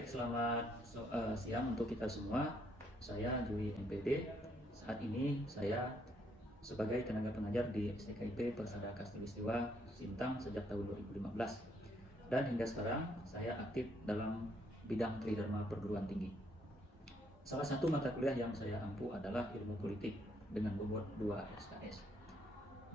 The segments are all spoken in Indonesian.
Baik, selamat siang untuk kita semua. Saya Juli MPD. Saat ini saya sebagai tenaga pengajar di STKIP Persada Katulistiwa Sintang sejak tahun 2015. Dan hingga sekarang saya aktif dalam bidang Tridharma perguruan tinggi. Salah satu mata kuliah yang saya ampu adalah ilmu politik dengan bobot 2 SKS.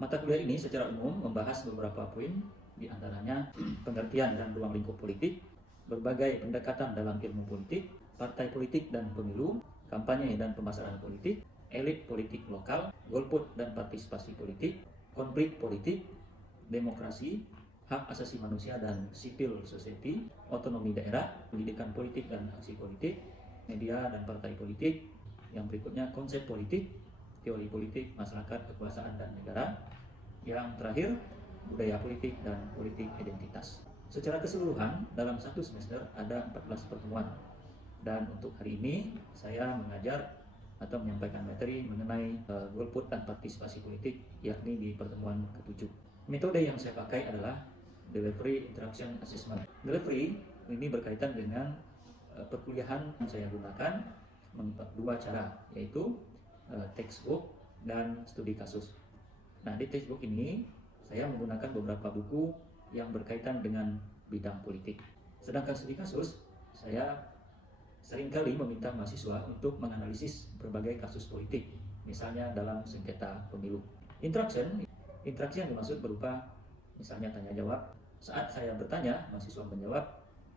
Mata kuliah ini secara umum membahas beberapa poin, di antaranya pengertian dan ruang lingkup politik, berbagai pendekatan dalam ilmu politik, partai politik dan pemilu, kampanye dan pemasaran politik, elit politik lokal, golput dan partisipasi politik, konflik politik, demokrasi, hak asasi manusia dan civil society, otonomi daerah, pendidikan politik dan aksi politik, media dan partai politik. Yang berikutnya konsep politik, teori politik, masyarakat, kekuasaan dan negara. Yang terakhir budaya politik dan politik identitas. Secara keseluruhan dalam satu semester ada 14 pertemuan, dan untuk hari ini saya mengajar atau menyampaikan materi mengenai golput dan partisipasi politik, yakni di pertemuan ke-7. Metode yang saya pakai adalah Delivery Interaction Assessment. Delivery ini berkaitan dengan perkuliahan yang saya gunakan dua cara, yaitu textbook dan studi kasus. Nah, di textbook ini saya menggunakan beberapa buku yang berkaitan dengan bidang politik. Sedangkan studi kasus, saya seringkali meminta mahasiswa untuk menganalisis berbagai kasus politik, misalnya dalam sengketa pemilu. Interaksi yang dimaksud berupa misalnya tanya jawab. Saat saya bertanya, mahasiswa menjawab,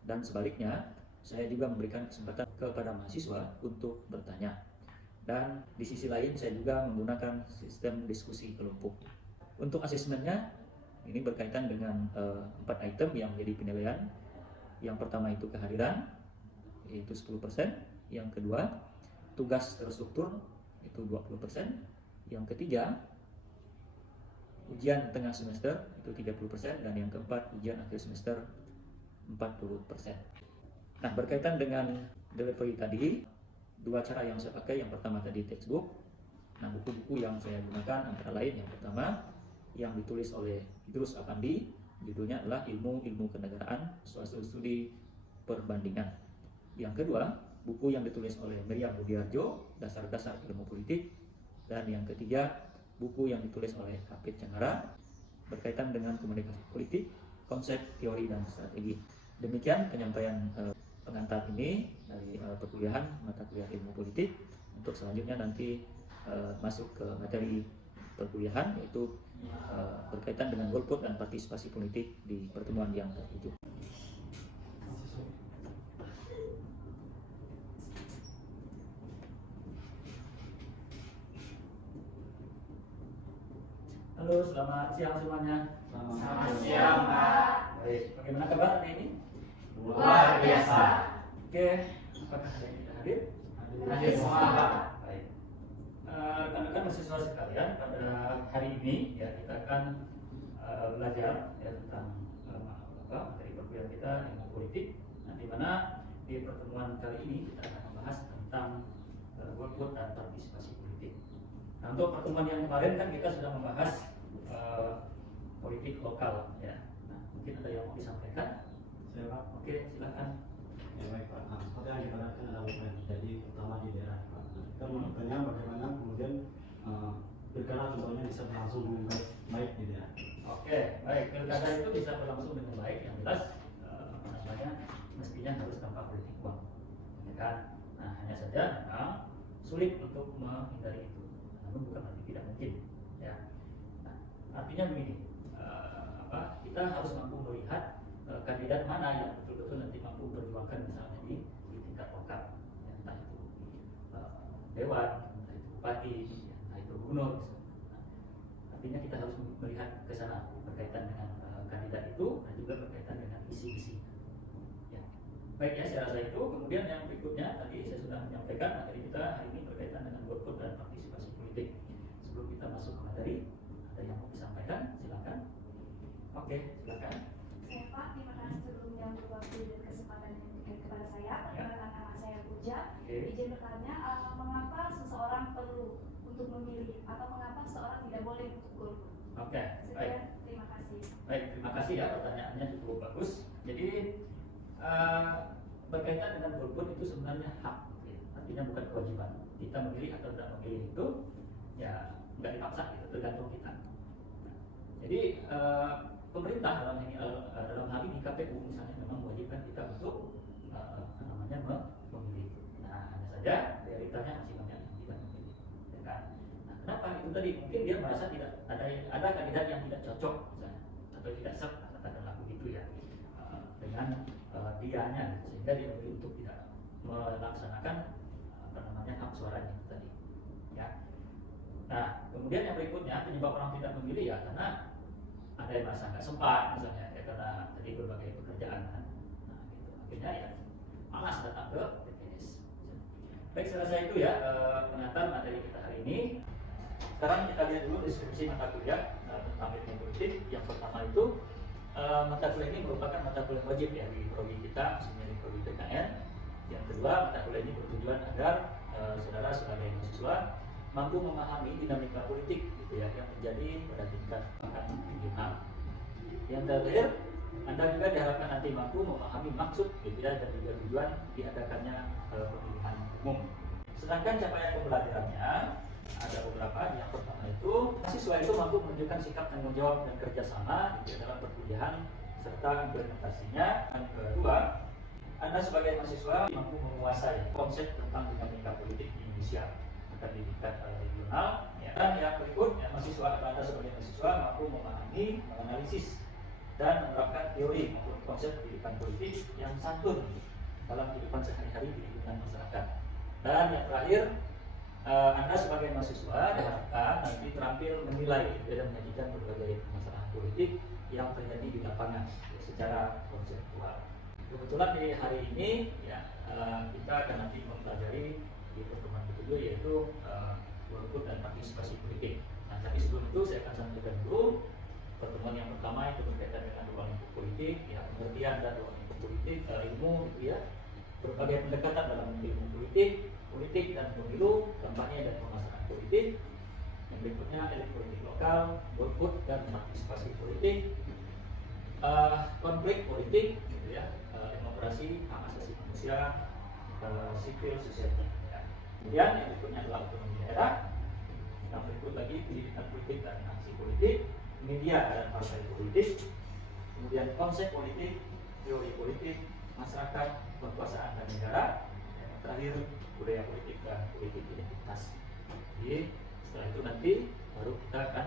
dan sebaliknya, saya juga memberikan kesempatan kepada mahasiswa untuk bertanya. Dan di sisi lain, saya juga menggunakan sistem diskusi kelompok. Untuk asesmennya, ini berkaitan dengan 4 item yang menjadi penilaian. Yang pertama itu kehadiran, yaitu 10%. Yang kedua, tugas terstruktur, itu 20%. Yang ketiga, ujian tengah semester, itu 30%. Dan yang keempat, ujian akhir semester, 40%. Nah, berkaitan dengan delivery tadi, dua cara yang saya pakai. Yang pertama tadi textbook. Nah, buku-buku yang saya gunakan antara lain, yang pertama yang ditulis oleh Idrus Afandi, judulnya adalah Ilmu Kenegaraan, Suatu Studi Perbandingan. Yang kedua, buku yang ditulis oleh Miriam Budiarjo, Dasar-Dasar Ilmu Politik. Dan yang ketiga, buku yang ditulis oleh Hafid Cangara, berkaitan dengan komunikasi politik, konsep, teori, dan strategi. Demikian penyampaian pengantar ini dari perkuliahan mata kuliah ilmu politik. Untuk selanjutnya nanti masuk ke materi perkuliahan, yaitu berkaitan dengan golput dan partisipasi politik di pertemuan yang ke-7. Halo, selamat siang semuanya. Selamat siang, Pak. Baik, bagaimana kabar hari ini? Luar biasa. Oke, apakah ada yang tidak hadir? Hadir semua, Pak. Baik. Rekan-rekan mahasiswa sekalian, pada hari ini ya kita akan belajar ya, tentang materi perkuliahan kita ilmu politik. Nah, di mana di pertemuan kali ini kita akan membahas tentang golput dan partisipasi politik. Nah, untuk pertemuan yang kemarin kan kita sudah membahas politik lokal ya. Nah, mungkin ada yang mau disampaikan? Saya Pak. Oke, silakan. Ya baik Pak. Nah, seperti yang kita lihat adalah apa yang terjadi terutama di daerah Pak. Nah, kita mau bertanya bagaimana kemudian pilkada contohnya bisa berlangsung dengan baik di daerah. Oke, baik. Pilkada itu bisa berlangsung dengan baik. Yang jelas mestinya harus tanpa politik uang, ya kan? Nah, hanya saja memang sulit untuk menghindari itu. Namun bukan berarti tidak mungkin, ya. Nah, artinya begini, kita harus mampu melihat kandidat mana yang betul-betul nanti mampu memperjuangkan misalnya di tingkat lokal, ya, entah itu dewan, entah itu bupati, ya, entah itu gubernur. Nah, artinya kita harus melihat ke sana berkaitan dengan kandidat itu dan juga berkaitan dengan isi-isi. Ya. Baik ya, saya rasa itu. Kemudian yang berikutnya tadi saya sudah menyampaikan materi kita hari ini berkaitan dengan golput dan partisipasi politik. Sebelum kita masuk ke materi, ada yang mau disampaikan? Silakan. Oke, silakan. Saya Pak, terima kasih sebelumnya untuk waktu dan kesempatan yang diberikan kepada saya. Perkenalkan nama saya Puja. Izin bertanya, mengapa seseorang perlu untuk memilih atau mengapa seseorang tidak boleh untuk golput? Oke, baik. Sekian, terima kasih. Baik, terima kasih ya, pertanyaannya cukup bagus. Jadi berkaitan dengan golput itu sebenarnya hak, ya. Artinya bukan kewajiban. Kita memilih atau tidak memilih itu ya nggak dipaksa, gitu, tergantung kita. Jadi pemerintah dalam hal ini KPU misalnya memang mewajibkan kita untuk memilih. Nah, hanya saja realitanya masih banyak yang tidak memilih, ya kan? Nah, kenapa itu tadi? Mungkin dia merasa tidak ada kandidat yang tidak cocok misalnya, atau tidak serp, katakanlah begitu ya, dengan dianya, sehingga dia memilih untuk tidak melaksanakan hak suaranya itu tadi, ya. Nah, kemudian yang berikutnya penyebab orang tidak memilih ya karena ada yang merasa nggak sempat misalnya, ya karena tadi berbagai pekerjaan kan. Nah, gitu. Akhirnya ya malas datang ke TPS. Baik, saya rasa itu ya pengantar materi kita hari ini. Sekarang kita lihat dulu deskripsi mata kuliah tentang ilmu politik. Yang pertama itu mata kuliah ini merupakan mata kuliah wajib ya di prodi kita, khususnya di prodi PKN. Yang kedua, mata kuliah ini bertujuan agar saudara sebagai mahasiswa mampu memahami dinamika politik gitu ya yang terjadi pada tingkat regional. Yang terakhir, Anda juga diharapkan nanti mampu memahami maksud gitu ya dan juga tujuan diadakannya pemilihan umum. Sedangkan capaian pembelajarannya ada beberapa. Yang pertama itu mahasiswa itu mampu menunjukkan sikap tanggung jawab dan kerjasama gitu ya, dalam perkuliahan serta implementasinya. Yang kedua, Anda sebagai mahasiswa mampu menguasai konsep tentang dinamika politik di Indonesia akan di tingkat regional. Ya. Dan yang berikutnya, mahasiswa Anda sebagai mahasiswa mampu memahami, menganalisis dan menerapkan teori maupun konsep pendidikan politik yang santun dalam kehidupan sehari-hari di lingkungan masyarakat. Dan yang terakhir, Anda sebagai mahasiswa diharapkan nanti terampil menilai dan menyajikan berbagai permasalahan politik yang terjadi di lapangan ya, secara konseptual. Kebetulan di hari ini ya kita akan nanti mempelajari di pertemuan kedua yaitu golput dan partisipasi politik. Nah, tapi sebelum itu saya akan sampaikan dulu pertemuan yang pertama itu berkaitan dengan ruang lingkup politik, ya pengertian dan ruang lingkup politik, ilmu gitu ya, berbagai pendekatan dalam ilmu politik dan pemilu, kampanye dan pemasaran politik. Yang berikutnya elit politik lokal, golput dan partisipasi politik, konflik politik, gitu ya, demokrasi, hak asasi manusia, civil society. Ya. Kemudian yang berikutnya adalah otonomi daerah. Yang berikut lagi pendidikan politik dan aksi politik, media dan partai politik, kemudian konsep politik, teori politik, masyarakat, kekuasaan dan negara, yang terakhir budaya politik dan politik identitas. Jadi setelah itu nanti baru kita akan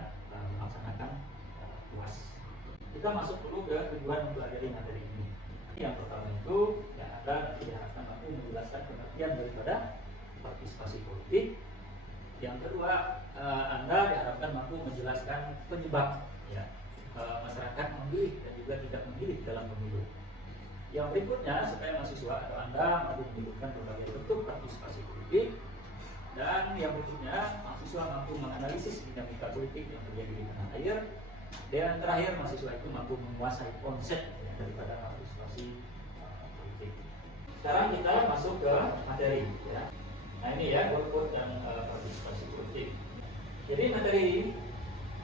melaksanakan UAS. Kita masuk dulu ke tujuan mempelajari materi ini. Yang pertama itu yang Anda diharapkan mampu menjelaskan pengertian daripada partisipasi politik. Yang kedua, Anda diharapkan mampu menjelaskan penyebab ya, masyarakat memilih dan juga tidak memilih dalam pemilu. Yang berikutnya, supaya mahasiswa atau Anda mampu menyebutkan berbagai bentuk partisipasi politik. Dan yang berikutnya, mahasiswa mampu menganalisis dinamika politik yang terjadi di tanah air. Dan terakhir, mahasiswa itu mampu menguasai konsep ya, daripada partisipasi politik. Sekarang kita masuk ke materi ya. Nah ini ya, golput dan partisipasi politik. Jadi materi ini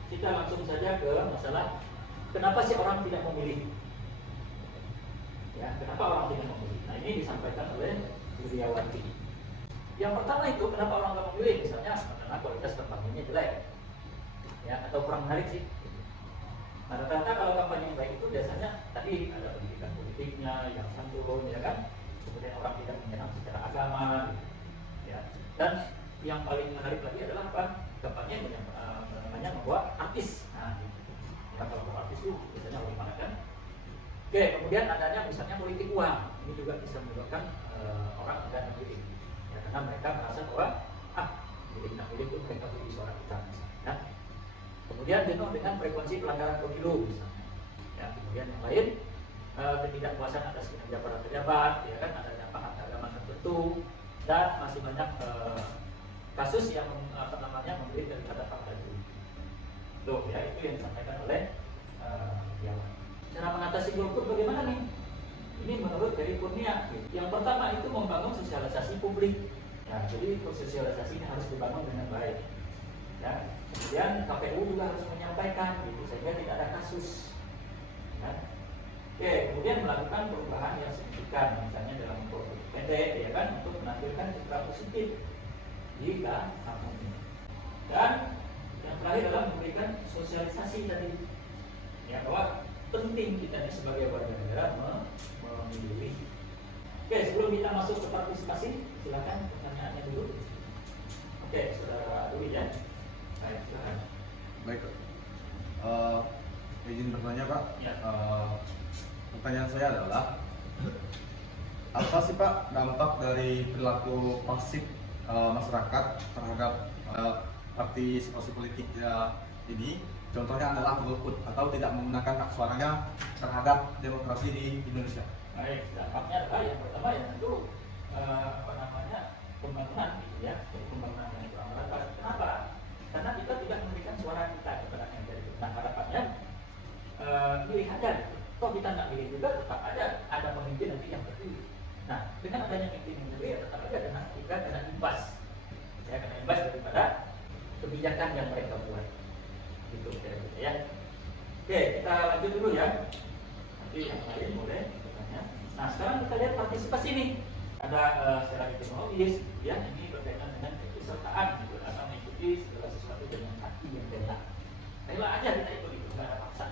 kita langsung saja ke masalah kenapa sih orang tidak memilih? Ya, kenapa orang tidak memilih? Nah ini disampaikan oleh Wiryawati. Yang pertama itu kenapa orang tidak memilih? Misalnya karena kualitas kampanyenya jelek, ya atau kurang menarik sih. Nah rata-rata kalau kampanye yang baik itu biasanya tadi ada pendidikan politiknya yang santun, ya kan? Kemudian orang tidak menyerang secara agama. Ya. Dan yang paling menarik lagi adalah apa? Kampanye yang membawa artis. Nah, ya, kalau artis itu biasanya bagaimana kan? Oke, kemudian adanya misalnya politik uang. Ini juga bisa menyebabkan orang tidak memilih. Ya, karena mereka merasa bahwa milih itu mereka beli suara kita. Ya. Kemudian jenuh dengan frekuensi pelanggaran pemilu misalnya. Ya, kemudian yang lain ketidakpuasan atas kinerja para pejabat, ya kan adanya paham agama tertentu. Dan masih banyak kasus yang memberi daripada fakta itu. Tuh ya itu yang disampaikan oleh Wiryawati. Cara mengatasi golput bagaimana nih? Ini menurut dari Kurnia. Yang pertama itu membangun sosialisasi publik. Ya, jadi sosialisasi ini harus dibangun dengan baik. Ya, kemudian KPU juga harus menyampaikan, gitu, sehingga tidak ada kasus. Ya. Oke, kemudian melakukan perubahan yang signifikan, misalnya dalam waktu pendek, ya kan, untuk menampilkan citra positif di kampung ini. Dan yang terakhir adalah memberikan sosialisasi tadi, ya bahwa penting kita ini sebagai warga negara memilih. Oke, sebelum kita masuk ke partisipasi, silakan pertanyaannya dulu. Oke, saudara Dwi ya. Baik, silakan. Baik, izin bertanya Pak. Ya. Pertanyaan saya adalah apa sih Pak dampak dari perilaku pasif masyarakat terhadap partisipasi politik ini? Contohnya adalah golput atau tidak menggunakan hak suaranya terhadap demokrasi di Indonesia. Baik, dampaknya adalah yang pertama ya tentu pembangunan gitu ya, pembangunan yang kurang merata. Kenapa? Karena kita tidak memberikan suara kita kepada MPR. Nah, harapannya pilih aja. Toh kita nggak pilih juga, tetap ada pemimpin nanti yang terpilih. Nah, dengan adanya pemimpin yang terpilih, ya tetap aja kena imbas, ya kena imbas daripada kebijakan yang mereka buat. Gitu kira-kira ya. Oke, kita lanjut dulu ya. Nanti yang lain boleh bertanya. Nah, sekarang kita lihat partisipasi nih. Ada secara ekonomis, ya ini berkaitan dengan keikutsertaan, gitu, asal mengikuti segala sesuatu dengan hati yang bela. Rela aja kita ikut itu, nggak ada paksa.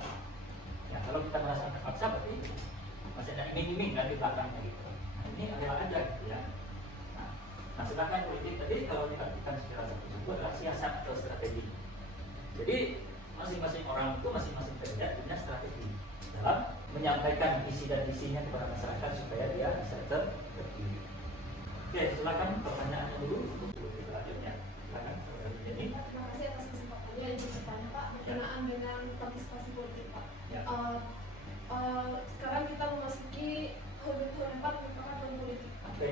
Ya, kalau kita merasa terpaksa berarti masih ada iming-iming kan di belakangnya gitu. Nah, ini rela aja gitu ya. Nah, sedangkan politik tadi kalau diartikan secara satu adalah siasat atau strategi. Jadi masing-masing orang itu masing-masing kandidat punya strategi dalam menyampaikan visi dan misinya kepada masyarakat supaya dia bisa terpilih. Oke, silakan pertanyaannya dulu untuk selanjutnya. Silakan, saudara Jenny. Terima kasih atas kesempatannya. Izin bertanya Pak berkenaan dengan partisipasi politik Pak. Ya. Sekarang kita memasuki HUT 4 merupakan tahun politik. Oke.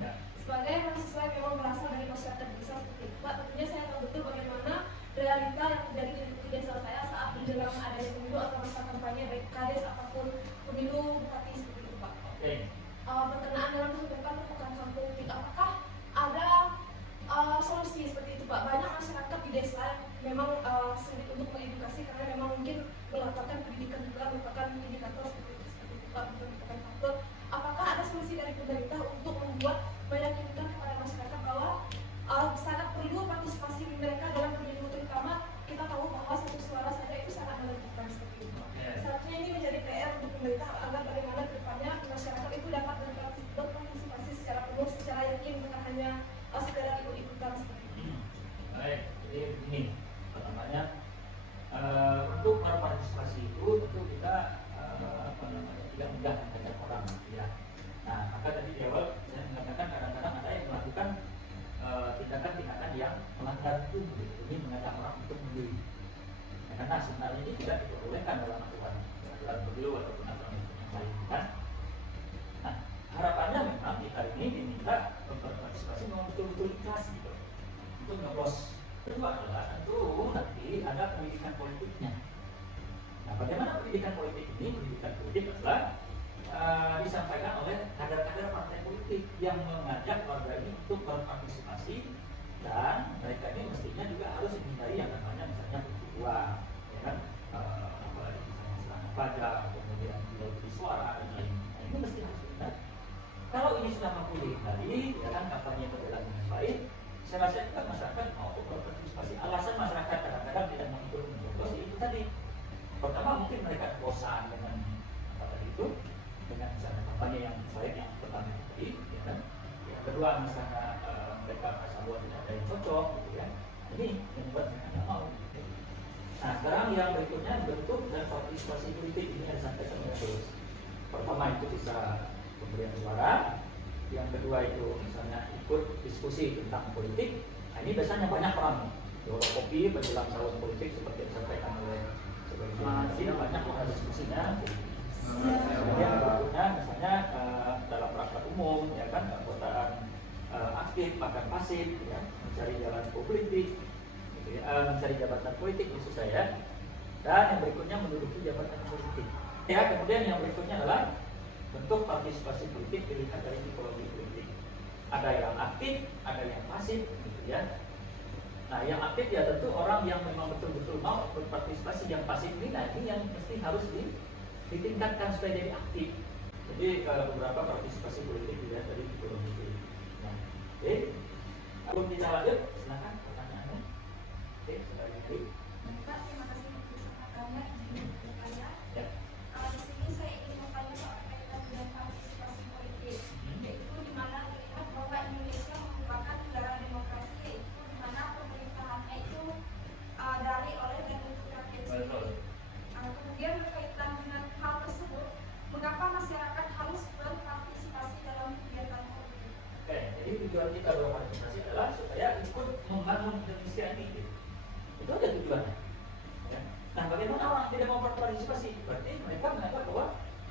Ya. Sebagai mahasiswa yang memang berasal dari masyarakat desa seperti itu Pak, tentunya saya tahu betul bagaimana realita yang terjadi di desa saya saat menjelang adanya pemilu atau masa kampanye baik kades ataupun pemilu bupati seperti itu Pak. Oke. Berkenaan dengan HUT 4 merupakan tahun politik, apakah ada solusi seperti itu Pak? Banyak masyarakat di desa yang memang sulit untuk mengedukasi karena memang mungkin melakukan pendidikan juga merupakan indikator seperti itu Pak, merupakan faktor. Apakah ada solusi dari pemerintah untuk membuat meyakinkan kepada masyarakat bahwa sangat perlu partisipasi mereka dalam pemilu, terutama kita tahu bahwa satu suara saja itu sangat menentukan seperti itu. Seharusnya ini menjadi PR untuk pemerintah agar bagaimana ke depannya masyarakat itu dapat berpartisipasi secara penuh, secara yakin, bukan hanya sekedar ikut-ikutan seperti itu. Baik, jadi begini, pertamanya untuk berpartisipasi itu tentu kita tidak mudah mengajak orang, ya. Nah, maka tadi di awal saya mengatakan kadang-kadang ada yang melakukan tindakan-tindakan yang melanggar itu demi mengajak orang untuk memilih. Ya, karena sebenarnya ini tidak diperbolehkan dalam aturan pemilu ataupun aturan yang lain, kan? Nah, harapannya memang kita ini diminta berpartisipasi memang betul-betul ikhlas gitu, untuk nyoblos. Kedua adalah tentu nanti ada pendidikan politiknya. Nah, bagaimana pendidikan politik ini? Pendidikan politik adalah disampaikan oleh kader-kader partai politik yang mengajak warga ini untuk berpartisipasi, dan mereka ini mestinya juga harus menghindari yang namanya misalnya politik uang, ya kan? Apalagi misalnya serangan pajak, kemudian jual beli suara dan lain-lain. Nah, ini mesti harus dihindari. Kalau ini sudah mampu dihindari, ya kan, kampanye berjalan dengan baik, saya rasa juga masyarakat mau berpartisipasi. Alasan masyarakat kadang-kadang tidak mau ikut mencoblos itu tadi. Pertama mungkin mereka bosan dengan apa tadi itu, dengan misalnya kampanye yang baik yang pertama tadi, ya kan. Yang kedua misalnya mereka merasa bahwa tidak ada yang cocok, gitu ya. Ini yang membuat mereka tidak mau. Gitu. Nah, sekarang yang berikutnya bentuk dan partisipasi politik ini ada sampai terus. Pertama itu bisa pemberian suara, yang kedua itu misalnya ikut diskusi tentang politik. Nah, ini biasanya banyak orang jual kopi menjelang tahun politik seperti yang disampaikan oleh sebelumnya. Banyak orang diskusinya. Kemudian berikutnya misalnya dalam rapat umum, ya kan, keanggotaan aktif bahkan pasif, ya, mencari jalan politik, gitu ya, mencari jabatan politik maksud saya. Dan yang berikutnya menduduki jabatan politik. Ya, kemudian yang berikutnya adalah bentuk partisipasi politik dilihat dari tipologi politik. Ada yang aktif, ada yang pasif, gitu ya. Nah, yang aktif ya tentu orang yang memang betul-betul mau berpartisipasi. Yang pasif ini, nah ini yang mesti harus ditingkatkan supaya jadi aktif. Jadi beberapa partisipasi politik juga tadi belum itu. Nah, oke, aku bisa lanjut, silakan pertanyaannya. Oke, silakan. Pak, terima kasih untuk kesempatannya di bertanya. Ya. Di sini saya ingin bertanya soal kaitan dengan partisipasi politik, yaitu di mana terlihat bahwa Indonesia merupakan negara demokrasi, yaitu di mana pemerintahannya itu dari oleh dan untuk rakyat sendiri. Kemudian berkaitan dengan hal tersebut, mengapa masyarakat harus berpartisipasi dalam kegiatan politik? Oke, jadi tujuan kita berpartisipasi adalah supaya ikut membangun Indonesia ini. Itu ada tujuannya. Ya. Nah, bagaimana orang tidak mau berpartisipasi? Berarti mereka menganggap bahwa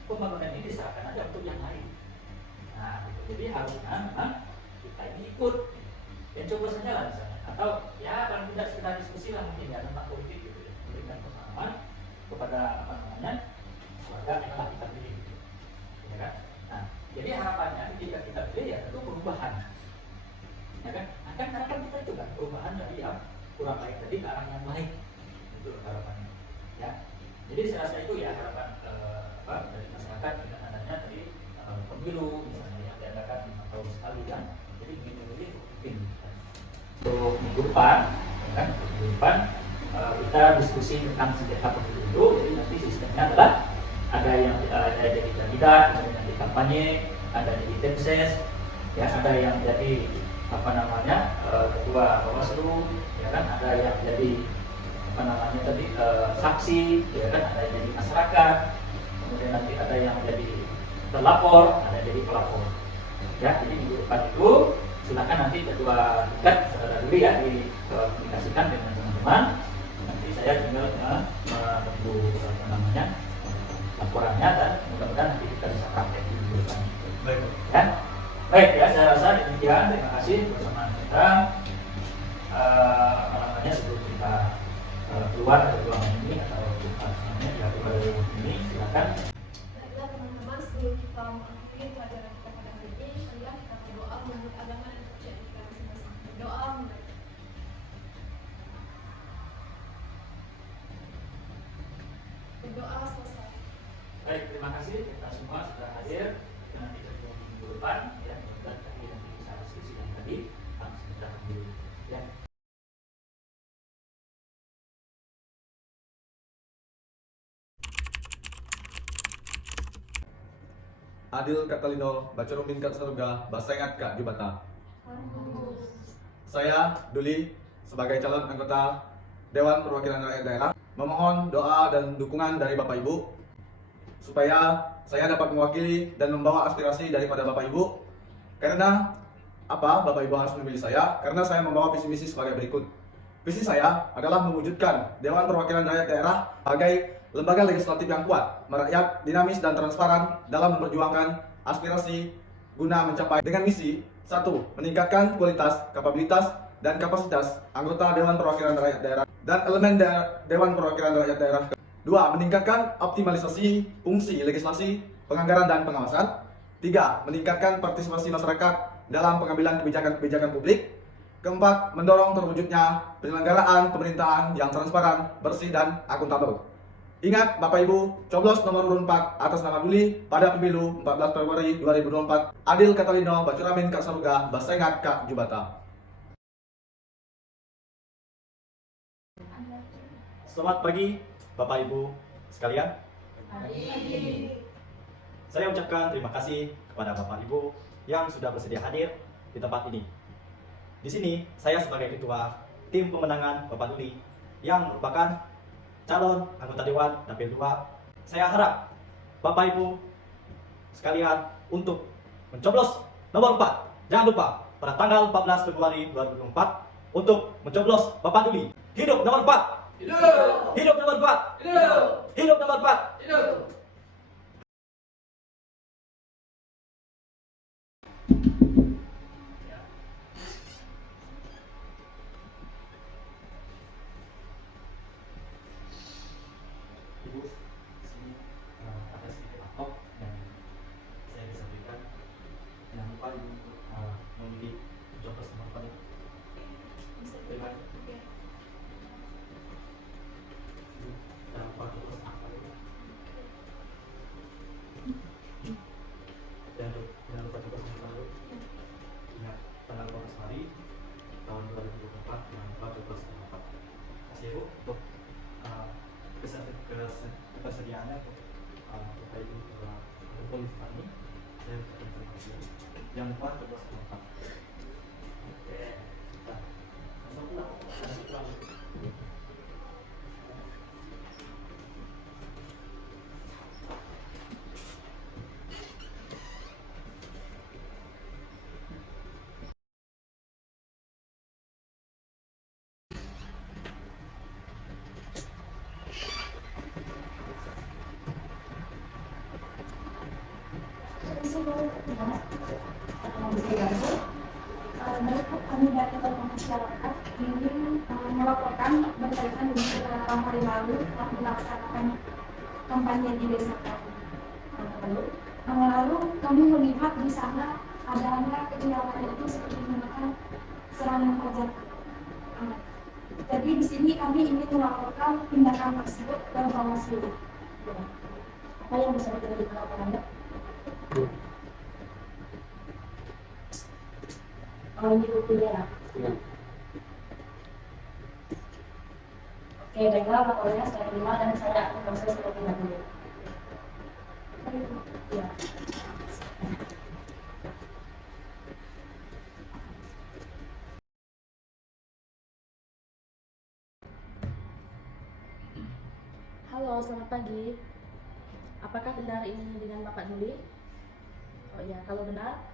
pembangunan ini diserahkan aja untuk yang lain. Nah, gitu. Jadi harusnya memang kita ini ikut. Ya coba saja lah misalnya. Atau ya paling tidak sekedar diskusi lah mungkin ya tentang politik gitu ya. Memberikan pemahaman kepada apa namanya warga yang telah kita pilih. Ya kan? Nah, jadi harapannya jika kita pilih ya tentu perubahan. Ya kan? Akan harapan kita juga perubahan dari yang kurang baik tadi ke arah yang baik. Itu harapannya. Ya. Jadi saya rasa itu ya harapan dari masyarakat dengan adanya tadi pemilu misalnya yang diadakan 5 tahun sekali kan. Jadi pemilu ini penting. Untuk minggu depan, ya kan? Minggu depan kita diskusi tentang sengketa pemilu itu. Jadi nanti sistemnya adalah ada yang jadi kandidat, ada yang jadi kampanye, ada yang jadi tim ses, ya ada yang jadi apa namanya ketua Bawaslu, ya kan ada yang jadi apa namanya tadi saksi, ya kan ada yang jadi masyarakat, kemudian nanti ada yang jadi terlapor, ada yang jadi pelapor. Ya, jadi minggu depan itu silakan nanti kedua tingkat dulu ya dikomunikasikan dengan teman-teman. Nanti saya tinggal menunggu apa namanya laporannya dan mudah-mudahan nanti kita bisa praktek di minggu depan. Baik. Ya. Baik ya, saya rasa demikian. Terima kasih bersamaan kita. Apa namanya sebelum kita keluar dari ruangan ini atau apa namanya ya keluar dari ruangan ini, silakan. Baiklah teman-teman, sebelum kita mengakhiri pelajaran kita pada hari ini, marilah kita berdoa menurut agama dan kepercayaan kita masing-masing. Berdoa menurut berdoa selesai. Baik, terima kasih kita semua sudah hadir. Kita nanti ketemu minggu depan ya. Mudah-mudahan tadi nanti bisa diskusi yang tadi langsung kita ambil ya. Adil Katalino, Bacarumin Kat Saruga, Basengat Kak Jubata. Saya Duli sebagai calon anggota Dewan Perwakilan Rakyat Daerah memohon doa dan dukungan dari Bapak Ibu supaya saya dapat mewakili dan membawa aspirasi daripada Bapak Ibu. Karena apa Bapak Ibu harus memilih saya? Karena saya membawa visi misi sebagai berikut. Visi saya adalah mewujudkan Dewan Perwakilan Rakyat Daerah sebagai lembaga legislatif yang kuat, merakyat, dinamis dan transparan dalam memperjuangkan aspirasi guna mencapai dengan misi 1. Meningkatkan kualitas, kapabilitas, dan kapasitas anggota Dewan Perwakilan Rakyat Daerah dan elemen Dewan Perwakilan Rakyat Daerah. 2. Meningkatkan optimalisasi fungsi legislasi, penganggaran dan pengawasan. 3. Meningkatkan partisipasi masyarakat dalam pengambilan kebijakan-kebijakan publik. 4. Mendorong terwujudnya penyelenggaraan pemerintahan yang transparan, bersih dan akuntabel. Ingat Bapak Ibu, coblos nomor urut 4 atas nama Duli pada pemilu 14 Februari 2024. Adil Katalino, Bacuramin Kak Saruga, Basengat Kak Jubata. Selamat pagi Bapak Ibu sekalian. Saya ucapkan terima kasih kepada Bapak Ibu yang sudah bersedia hadir di tempat ini. Di sini saya sebagai ketua tim pemenangan Bapak Duli yang merupakan calon anggota Dewan Dapil 2. Saya harap Bapak Ibu sekalian untuk mencoblos nomor 4. Jangan lupa pada tanggal 14 Februari 2024 untuk mencoblos Bapak Duli. Hidup nomor 4. Hidup! Hidup nomor 4. Hidup! Hidup nomor 4. Hidup! Ibu, sini ada sedikit amplop yang saya bisa berikan. Jangan lupa Ibu untuk memilih coblos nomor 4. Terima kasih. Jangan lupa coblos apa itu. kasih Ibu untuk ketersediaannya untuk Bapak Ibu polis kami. Saya ucapkan terima kasih. Jangan lupa coba semangat. Oke. Nah, langsung pulang. Berikut kami dari tokoh masyarakat ingin melaporkan berkaitan dengan beberapa hari lalu telah dilaksanakan kampanye di desa kami. Lalu kami melihat di sana adanya kecurangan itu seperti menggunakan serangan pajak. Jadi di sini kami ingin melaporkan tindakan tersebut ke Bawaslu. Apa yang bisa kita lakukan? Oh, ini buktinya. Oke, baiklah, laporannya saya terima dan saya akan proses lebih lanjut. Ya. Halo, selamat pagi. Apakah benar ini dengan Bapak Duli? Oh iya, kalau benar,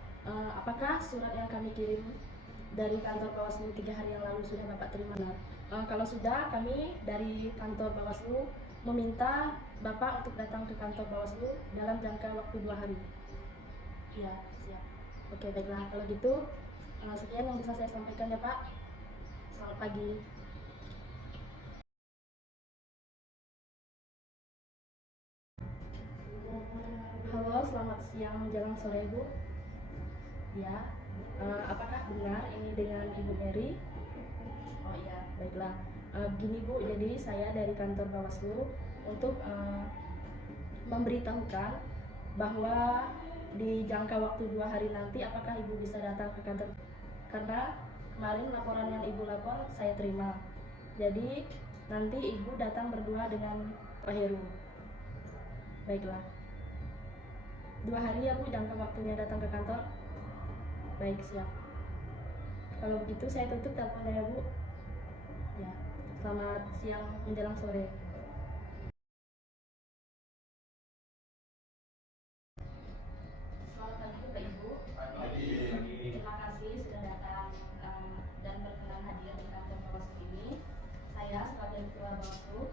apakah surat yang kami kirim dari kantor Bawaslu 3 hari yang lalu sudah Bapak terima? Kalau sudah, kami dari kantor Bawaslu meminta Bapak untuk datang ke kantor Bawaslu dalam jangka waktu 2 hari. Ya, siap. Oke, baiklah. Kalau gitu, sekian yang bisa saya sampaikan ya Pak. Selamat pagi. Halo, selamat siang menjelang sore Bu. Ya, apakah benar ini dengan Ibu Mary? Oh iya, baiklah. Begini Bu, jadi saya dari kantor Bawaslu untuk memberitahukan bahwa di jangka waktu 2 hari nanti apakah Ibu bisa datang ke kantor, karena kemarin laporan yang Ibu lapor saya terima. Jadi nanti Ibu datang berdua dengan Pak Heru. Baiklah. 2 hari ya Bu jangka waktunya datang ke kantor. Baik, siap. Kalau begitu saya tutup teleponnya ya Bu. Ya, selamat siang menjelang sore. Selamat pagi Bapak Ibu. Terima kasih sudah datang dan berkenan hadir di kantor Bawaslu ini. Saya sebagai Ketua Bawaslu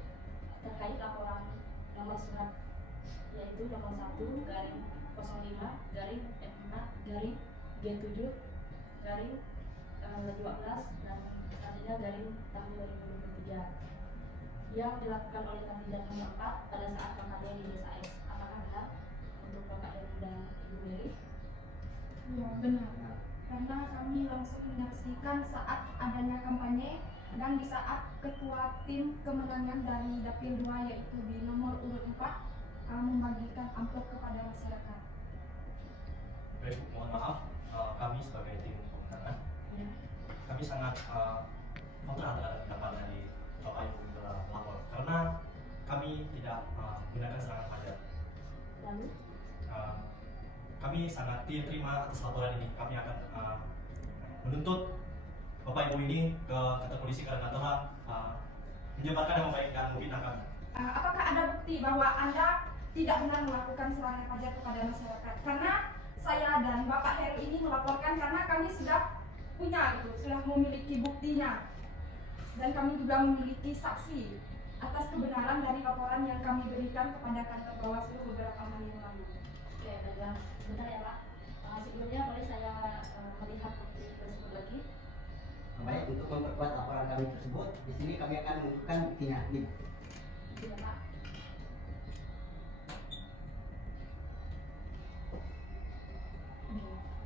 terkait laporan nomor surat yaitu nomor 1 garing 05 garing F4 garing G7 garing 12 dan selanjutnya garing tahun 2023 yang dilakukan oleh kandidat nomor 4 pada saat kampanye di Desa X. Apakah benar untuk Bapak Heru dan Ibu Mary? Ya, benar. Karena kami langsung menyaksikan saat adanya kampanye dan di saat ketua tim kemenangan dari Dapil 2 yaitu di nomor urut 4 membagikan amplop kepada masyarakat. Baik, mohon maaf, kami sebagai tim pemenangan, kami sangat kontra terhadap pendapat dari Bapak Ibu pelapor karena kami tidak menggunakan serangan pajak. Lalu? Kami sangat tidak terima atas laporan ini. Kami akan menuntut Bapak Ibu ini ke kantor polisi karena telah menyebarkan nama baik dan memfitnah kami. Apakah ada bukti bahwa Anda tidak benar melakukan serangan pajak kepada masyarakat? Karena saya dan Bapak Heru ini melaporkan karena kami sudah punya sudah memiliki buktinya dan kami juga memiliki saksi atas kebenaran dari laporan yang kami berikan kepada kantor Bawaslu beberapa hari yang lalu. Oke, baiklah. Sebentar ya Pak. Sebelumnya boleh saya melihat bukti tersebut lagi? Baik, untuk memperkuat laporan kami tersebut, di sini kami akan menunjukkan buktinya. Nih. Iya Pak.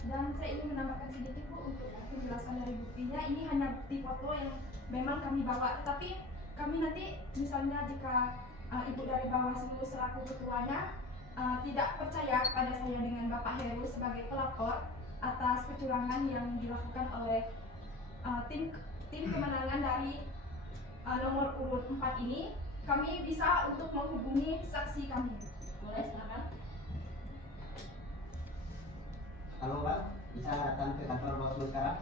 Dan saya ingin menambahkan sedikit Bu untuk penjelasan dari buktinya. Ini hanya bukti foto yang memang kami bawa, tetapi kami nanti misalnya jika Ibu dari Bawaslu selaku ketuanya tidak percaya kepada saya dengan Bapak Heru sebagai pelapor atas kecurangan yang dilakukan oleh tim kemenangan dari nomor urut 4 ini, kami bisa untuk menghubungi saksi kami. Boleh, silakan. Halo Pak, bisa datang ke kantor Bawaslu sekarang?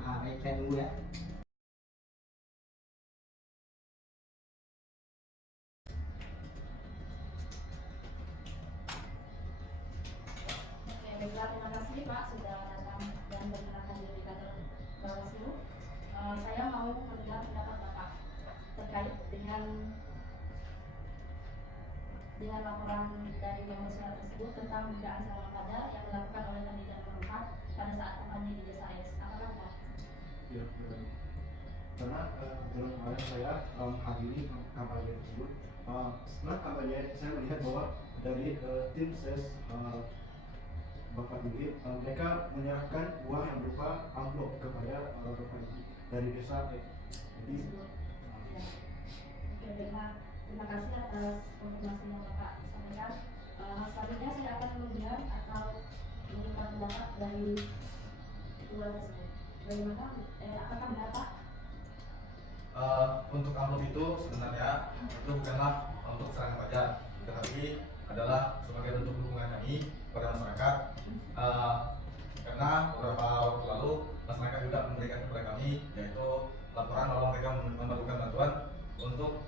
Nah, baik, saya tunggu ya. Oke, baiklah, terima kasih Pak sudah datang dan berkenan hadir di kantor Bawaslu. Saya mau mendengar pendapat Bapak terkait dengan laporan dari nomor surat tersebut tentang dugaan salah pajar yang dilakukan oleh kandidat nomor 4 pada saat kampanye di Desa S. Apakah benar? Ya, benar. Karena kebetulan kemarin saya menghadiri kampanye tersebut. Setelah kampanye saya melihat bahwa dari tim ses Bapak Yudi, mereka menyerahkan uang yang berupa amplop kepada Bapak Yudi dari desa. Jadi Ya. Oke, baiklah. Terima kasih atas informasi yang Bapak sampaikan. Selanjutnya saya akan mendengar atau mendengar pendapat dari kedua tersebut. Bagaimana? Apakah benar Pak? Untuk amplop itu sebenarnya itu bukanlah untuk serangan pajak, tetapi adalah sebagai bentuk dukungan kami kepada masyarakat. Karena beberapa waktu lalu masyarakat juga memberikan kepada kami yaitu laporan bahwa mereka memerlukan bantuan untuk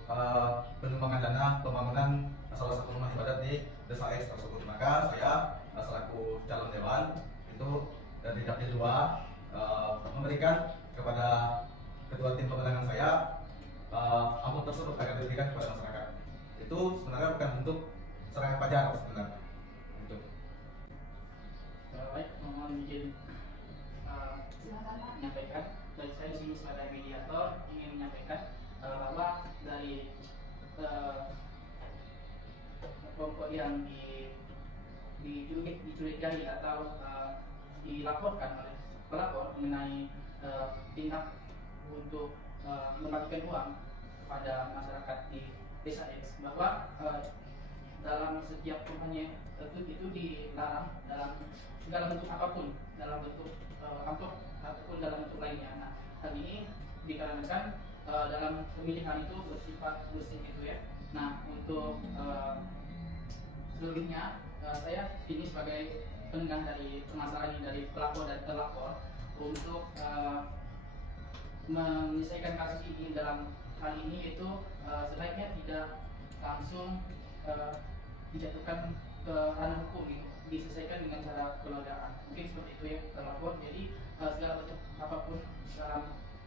pengembangan dana pembangunan salah satu rumah ibadat di Desa X tersebut. Maka saya selaku calon dewan itu dari Dapil 2 memberikan kepada ketua tim pemenangan saya amplop tersebut akan diberikan kepada masyarakat. Itu sebenarnya bukan bentuk serangan pajak sebenarnya. Itu. Baik, mohon izin Silakan Pak. menyampaikan dari saya di sini sebagai mediator ingin menyampaikan bahwa dari kelompok yang dicurigai atau dilaporkan oleh pelapor mengenai tindak untuk membagikan uang kepada masyarakat di Desa X, bahwa dalam setiap kampanye itu dilarang dalam segala bentuk apapun, dalam bentuk amplop ataupun dalam bentuk lainnya. Nah, hal ini dikarenakan dalam pemilihan itu bersifat bersih gitu ya. Nah, untuk selanjutnya saya ini sebagai penengah dari permasalahan ini dari pelapor dan terlapor untuk menyelesaikan kasus ini. Dalam hal ini itu sebaiknya tidak langsung dijatuhkan ke ranah hukum, diselesaikan dengan cara kekeluargaan. Mungkin seperti itu ya terlapor. Jadi segala bentuk apapun dalam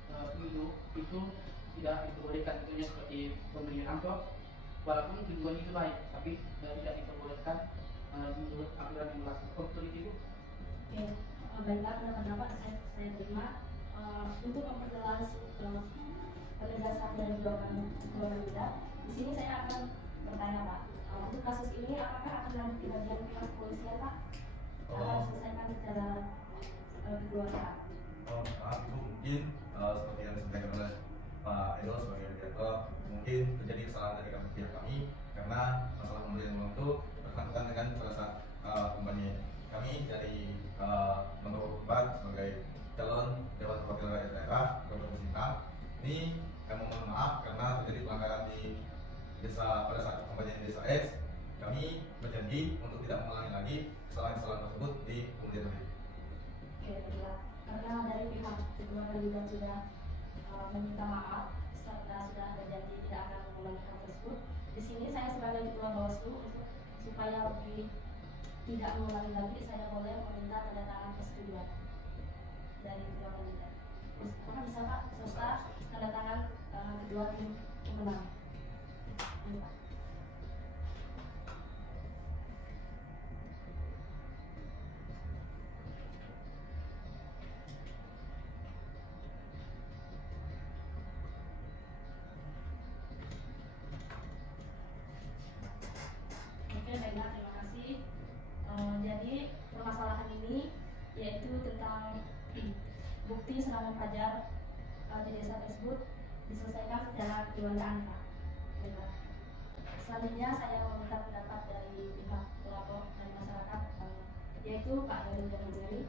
pemilu itu tidak diperbolehkan, tentunya seperti pemberian amplop, walaupun tujuan itu baik, tapi tidak diperbolehkan menurut aturan yang berlaku. Betul itu Bu? Oke, baiklah, pendapat saya terima. Untuk memperjelas penegasan dari dua kandidat, di sini saya akan bertanya Pak, untuk kasus ini apakah akan lanjut di bagian pihak kepolisian Pak? Akan diselesaikan secara kekeluargaan? Maaf Ibu, mungkin seperti yang disampaikan oleh Pak Edo sebagai mediator, mungkin terjadi kesalahan dari pihak kami karena masalah pemberian uang itu bersangkutan dengan pada saat kampanye. Kami dari nomor 4 sebagai calon Dewan Perwakilan Daerah Kabupaten Sintang ini kami mohon maaf karena terjadi pelanggaran di desa pada saat kampanye di Desa X. Kami berjanji untuk tidak mengulangi lagi kesalahan-kesalahan tersebut di kemudian hari. Oke, baiklah. Karena dari pihak kedua kandidat sudah meminta maaf serta sudah berjanji tidak akan mengulangi hal tersebut. Di sini saya sebagai ketua Bawaslu untuk supaya lebih tidak mengulangi lagi, saya boleh meminta tanda tangan persetujuan dari kedua kandidat. Apakah bisa Pak serta tanda tangan kedua tim pemenang? Ini Pak. Oke, baiklah, terima kasih. Jadi permasalahan ini yaitu tentang bukti serangan fajar di desa tersebut diselesaikan secara kekeluargaan Pak. Baiklah. Selanjutnya saya meminta pendapat dari pihak pelapor dari masyarakat yaitu Pak Yadul Jamudari.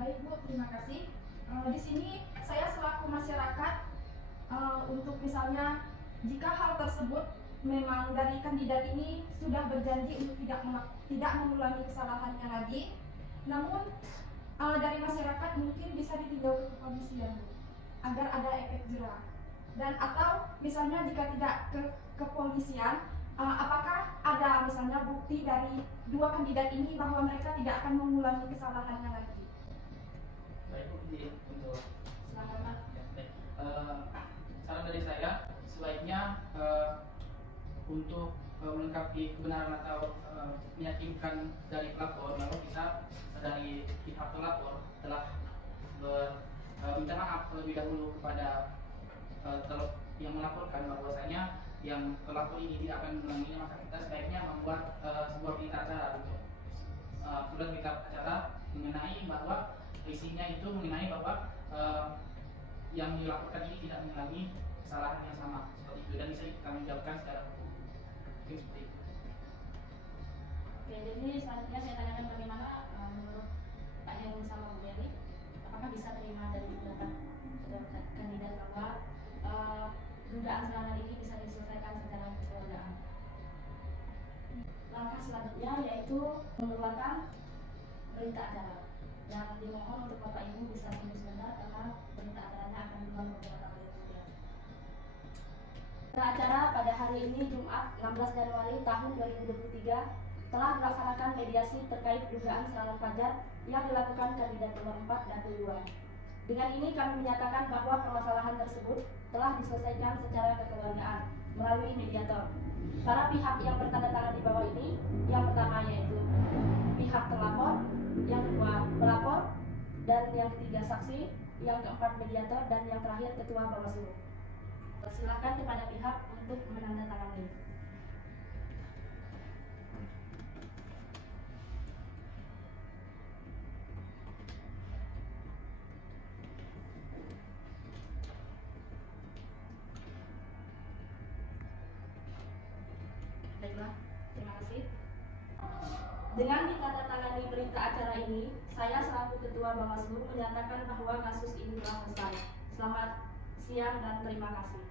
Baik Bu, terima kasih. Di sini saya selaku masyarakat untuk misalnya jika hal tersebut memang dari kandidat ini sudah berjanji untuk tidak mengulangi kesalahannya lagi, namun dari masyarakat mungkin bisa ditinjau ke kepolisian agar ada efek jerah. Dan atau misalnya jika tidak ke kepolisian, apakah ada misalnya bukti dari dua kandidat ini bahwa mereka tidak akan mengulangi kesalahannya lagi? Baik, bukti untuk Silakan, Pak. ya, baik. Saran dari saya sebaiknya untuk melengkapi kebenaran atau meyakinkan dari pelapor, lalu bisa dari pihak pelapor telah minta maaf terlebih dahulu kepada yang melaporkan bahwasanya yang pelapor ini tidak akan mengulanginya, maka kita sebaiknya membuat sebuah berita acara untuk surat berita acara mengenai bahwa isinya itu mengenai bahwa yang dilaporkan ini tidak mengulangi kesalahan yang sama seperti itu dan bisa kami jawabkan secara hukum. Mungkin seperti itu. Oke, jadi selanjutnya saya tanyakan bagaimana menurut Pak Heru sama Bu Mary, apakah bisa terima dari pendapat kandidat bahwa dugaan serangan ini bisa diselesaikan secara kekeluargaan? Langkah selanjutnya yaitu mengeluarkan berita acara, dan dimohon untuk Bapak Ibu bisa tunggu sebentar karena berita acaranya akan keluar beberapa menit kemudian. Acara pada hari ini Jumat 16 Januari tahun 2023 telah melaksanakan mediasi terkait dugaan serangan fajar yang dilakukan kandidat nomor 4 dan 2. Dengan ini kami menyatakan bahwa permasalahan tersebut telah diselesaikan secara kekeluargaan melalui mediator. Para pihak yang bertanda tangan di bawah ini, yang pertama yaitu pihak terlapor, yang kedua pelapor, dan yang ketiga saksi, yang keempat mediator, dan yang terakhir ketua Bawaslu. Silakan kepada pihak untuk menandatangani. Baiklah, terima kasih. Dengan ditandatangani berita acara ini, saya selaku Ketua Bawaslu menyatakan bahwa kasus ini telah selesai. Selamat siang dan terima kasih.